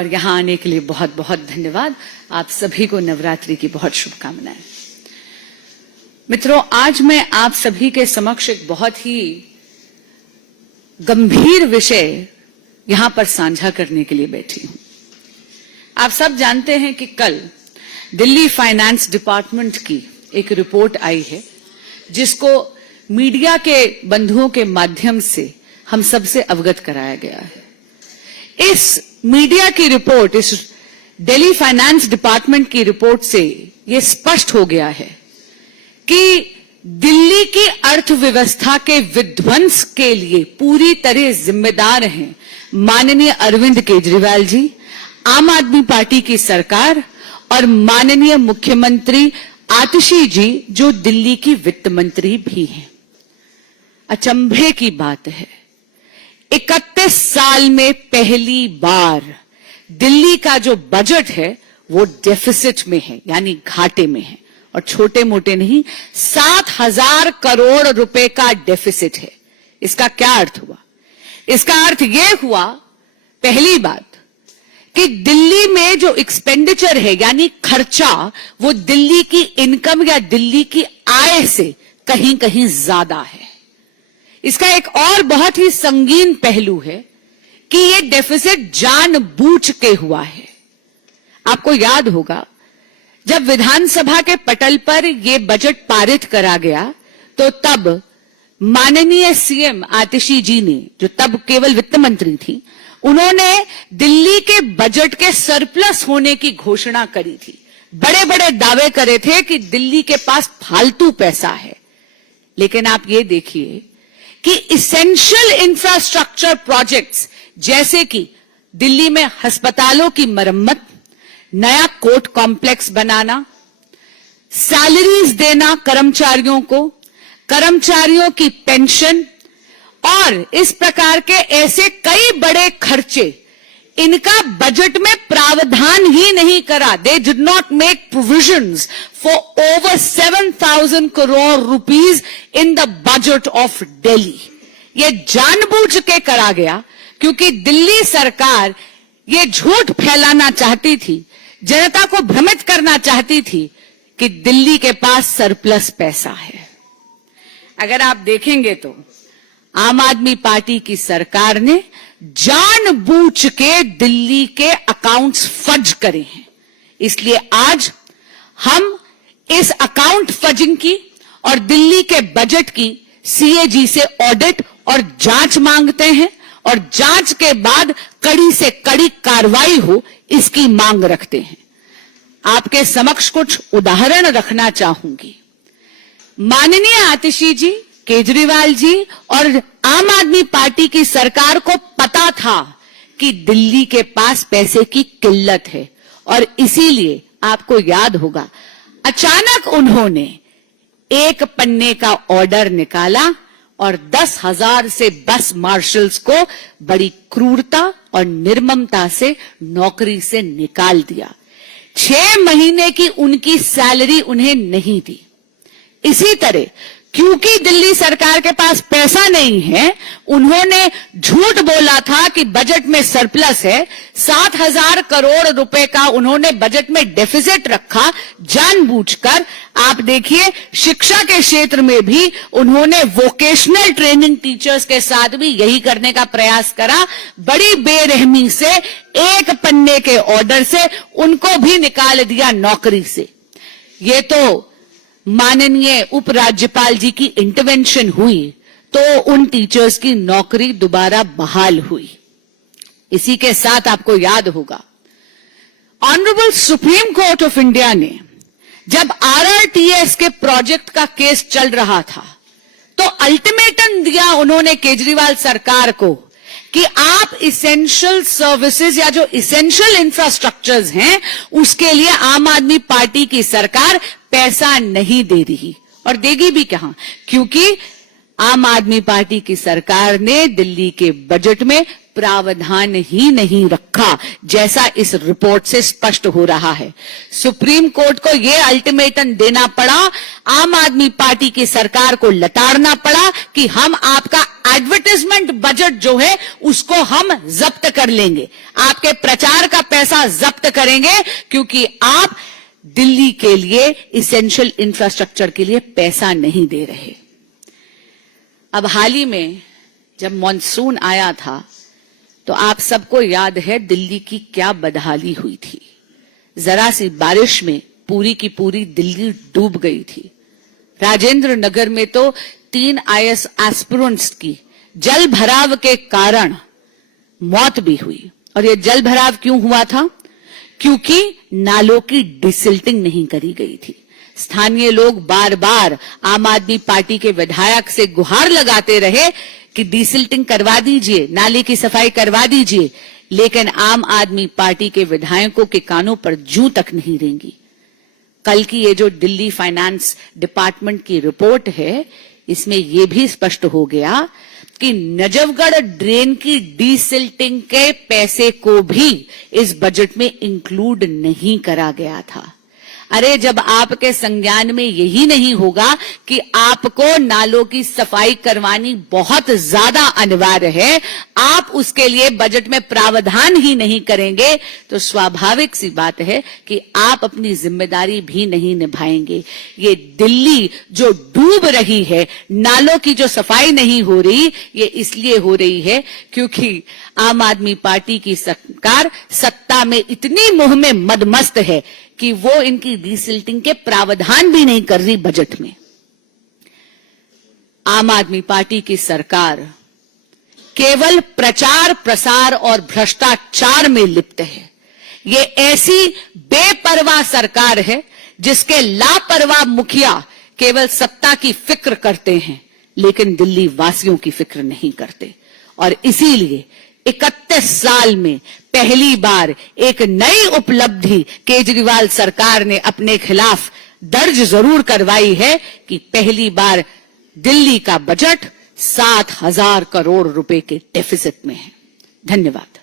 और यहां आने के लिए बहुत बहुत धन्यवाद। आप सभी को नवरात्रि की बहुत शुभकामनाएं। मित्रों, आज मैं आप सभी के समक्ष एक बहुत ही गंभीर विषय यहां पर साझा करने के लिए बैठी हूं। आप सब जानते हैं कि कल दिल्ली फाइनेंस डिपार्टमेंट की एक रिपोर्ट आई है, जिसको मीडिया के बंधुओं के माध्यम से हम सबसे अवगत कराया गया है। इस मीडिया की रिपोर्ट, इस दिल्ली फाइनेंस डिपार्टमेंट की रिपोर्ट से यह स्पष्ट हो गया है कि दिल्ली की अर्थव्यवस्था के विध्वंस के लिए पूरी तरह जिम्मेदार हैं माननीय अरविंद केजरीवाल जी, आम आदमी पार्टी की सरकार और माननीय मुख्यमंत्री आतिशी जी, जो दिल्ली की वित्त मंत्री भी हैं। अचंभे की बात है, 31 साल में पहली बार दिल्ली का जो बजट है वो डेफिसिट में है, यानी घाटे में है, और छोटे मोटे नहीं, 7,000 करोड़ रुपए का डेफिसिट है। इसका क्या अर्थ हुआ? इसका अर्थ यह हुआ, पहली बात, कि दिल्ली में जो एक्सपेंडिचर है यानी खर्चा, वो दिल्ली की इनकम या दिल्ली की आय से कहीं कहीं ज्यादा है। इसका एक और बहुत ही संगीन पहलू है कि ये डेफिसिट जानबूझ के हुआ है। आपको याद होगा, जब विधानसभा के पटल पर यह बजट पारित करा गया तो तब माननीय सीएम आतिशी जी ने, जो तब केवल वित्त मंत्री थी, उन्होंने दिल्ली के बजट के सरप्लस होने की घोषणा करी थी। बड़े बड़े दावे करे थे कि दिल्ली के पास फालतू पैसा है। लेकिन आप ये देखिए कि इसेंशियल इंफ्रास्ट्रक्चर प्रोजेक्ट्स, जैसे कि दिल्ली में अस्पतालों की मरम्मत, नया कोर्ट कॉम्प्लेक्स बनाना, सैलरीज देना कर्मचारियों को, कर्मचारियों की पेंशन और इस प्रकार के ऐसे कई बड़े खर्चे, इनका बजट में प्रावधान ही नहीं करा। They did not make provisions for over 7,000 crore rupees in the budget of Delhi. ये जानबूझ के करा गया क्योंकि दिल्ली सरकार ये झूठ फैलाना चाहती थी, जनता को भ्रमित करना चाहती थी कि दिल्ली के पास सरप्लस पैसा है। अगर आप देखेंगे तो आम आदमी पार्टी की सरकार ने जानबूझ के दिल्ली के अकाउंट्स फज करे हैं। इसलिए आज हम इस अकाउंट फजिंग की और दिल्ली के बजट की सीएजी से ऑडिट और जांच मांगते हैं, और जांच के बाद कड़ी से कड़ी कार्रवाई हो, इसकी मांग रखते हैं। आपके समक्ष कुछ उदाहरण रखना चाहूंगी। माननीय आतिशी जी, केजरीवाल जी और आम आदमी पार्टी की सरकार को पता था कि दिल्ली के पास पैसे की किल्लत है, और इसीलिए आपको याद होगा, अचानक उन्होंने एक पन्ने का ऑर्डर निकाला और 10,000 से बस मार्शल्स को बड़ी क्रूरता और निर्ममता से नौकरी से निकाल दिया। 6 महीने की उनकी सैलरी उन्हें नहीं दी। इसी तरह क्योंकि दिल्ली सरकार के पास पैसा नहीं है, उन्होंने झूठ बोला था कि बजट में सरप्लस है। 7,000 करोड़ रुपए का उन्होंने बजट में डेफिसिट रखा जानबूझकर। आप देखिए, शिक्षा के क्षेत्र में भी उन्होंने वोकेशनल ट्रेनिंग टीचर्स के साथ भी यही करने का प्रयास करा। बड़ी बेरहमी से एक पन्ने के ऑर्डर से उनको भी निकाल दिया नौकरी से। ये तो माननीय उपराज्यपाल जी की इंटरवेंशन हुई तो उन टीचर्स की नौकरी दोबारा बहाल हुई। इसी के साथ आपको याद होगा, honourable supreme court of India ने जब आरआरटीएस के प्रोजेक्ट का केस चल रहा था तो अल्टीमेटम दिया उन्होंने केजरीवाल सरकार को कि आप इसेंशियल सर्विसेज या जो इसेंशियल इंफ्रास्ट्रक्चर्स हैं उसके लिए आम आदमी पार्टी की सरकार पैसा नहीं दे रही, और देगी भी कहां, क्योंकि आम आदमी पार्टी की सरकार ने दिल्ली के बजट में प्रावधान ही नहीं रखा, जैसा इस रिपोर्ट से स्पष्ट हो रहा है। सुप्रीम कोर्ट को यह अल्टीमेटम देना पड़ा, आम आदमी पार्टी की सरकार को लताड़ना पड़ा कि हम आपका एडवर्टाइजमेंट बजट जो है उसको हम जब्त कर लेंगे, आपके प्रचार का पैसा जब्त करेंगे, क्योंकि आप दिल्ली के लिए इसेंशियल इंफ्रास्ट्रक्चर के लिए पैसा नहीं दे रहे। अब हाल ही में जब मॉनसून आया था तो आप सबको याद है दिल्ली की क्या बदहाली हुई थी। जरा सी बारिश में पूरी की पूरी दिल्ली डूब गई थी। राजेंद्र नगर में तो 3 IAS एस्पिरेंट्स की जल भराव के कारण मौत भी हुई। और यह जल भराव क्यों हुआ था? क्योंकि नालों की डिसिल्टिंग नहीं करी गई थी। स्थानीय लोग बार बार आम आदमी पार्टी के विधायक से गुहार लगाते रहे कि डिसिल्टिंग करवा दीजिए, नाले की सफाई करवा दीजिए, लेकिन आम आदमी पार्टी के विधायकों के कानों पर जूं तक नहीं रेंगी। कल की ये जो दिल्ली फाइनेंस डिपार्टमेंट की रिपोर्ट है, इसमें यह भी स्पष्ट हो गया कि नजफगढ़ ड्रेन की डिसिल्टिंग के पैसे को भी इस बजट में इंक्लूड नहीं करा गया था। अरे जब आपके संज्ञान में यही नहीं होगा कि आपको नालों की सफाई करवानी बहुत ज्यादा अनिवार्य है, आप उसके लिए बजट में प्रावधान ही नहीं करेंगे, तो स्वाभाविक सी बात है कि आप अपनी जिम्मेदारी भी नहीं निभाएंगे। ये दिल्ली जो डूब रही है, नालों की जो सफाई नहीं हो रही, ये इसलिए हो रही है क्योंकि आम आदमी पार्टी की सरकार सत्ता में इतनी मुंह में मदमस्त है कि वो इनकी डिसिल्टिंग के प्रावधान भी नहीं कर रही बजट में। आम आदमी पार्टी की सरकार केवल प्रचार प्रसार और भ्रष्टाचार में लिप्त है। ये ऐसी बेपरवाह सरकार है जिसके लापरवाह मुखिया केवल सत्ता की फिक्र करते हैं, लेकिन दिल्ली वासियों की फिक्र नहीं करते। और इसीलिए 31 साल में पहली बार एक नई उपलब्धि केजरीवाल सरकार ने अपने खिलाफ दर्ज जरूर करवाई है कि पहली बार दिल्ली का बजट 7,000 करोड़ रुपए के डेफिसिट में है। धन्यवाद।